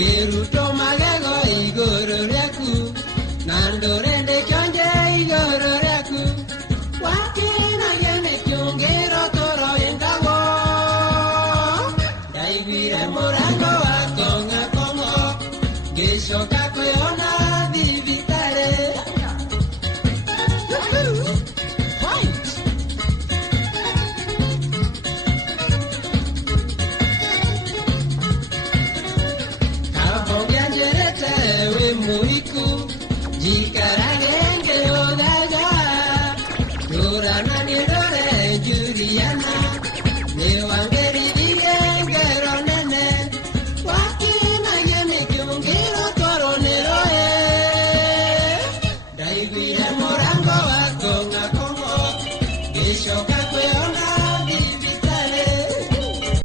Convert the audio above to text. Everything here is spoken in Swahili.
Geruto magego igoro ryaku nandorende chonje igoro ryaku wakina yeme chungero toro endago daibire morango atonga kongo gesho